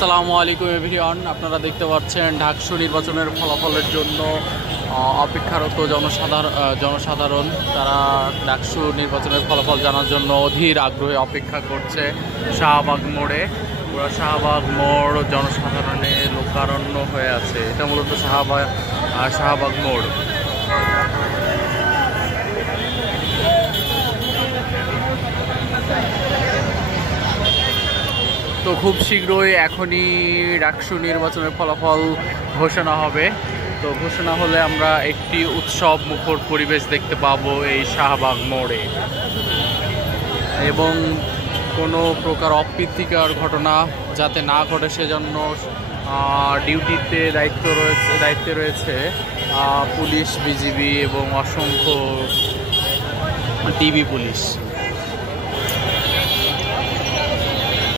আসসালামু আলাইকুম এভরিওয়ান, আপনারা দেখতে পাচ্ছেন ডাকসু নির্বাচনের ফলাফলের জন্য অপেক্ষারত জনসাধারণ তারা ডাকসু নির্বাচনের ফলাফল জানার জন্য অধীর আগ্রহে অপেক্ষা করছে শাহবাগ মোড়ে। পুরো শাহবাগ মোড় জনসাধারণে লোকারণ্য হয়ে আছে। এটা মূলত শাহবাগ মোড়। তো খুব শীঘ্রই এখনই ডাকসু নির্বাচনের ফলাফল ঘোষণা হবে। তো ঘোষণা হলে আমরা একটি উৎসব মুখর পরিবেশ দেখতে পাবো এই শাহবাগ মোড়ে, এবং কোনো প্রকার অপ্রীতিকর ঘটনা যাতে না ঘটে সেজন্য দায়িত্বে রয়েছে পুলিশ, বিজিবি এবং অসংখ্য টিভি পুলিশ।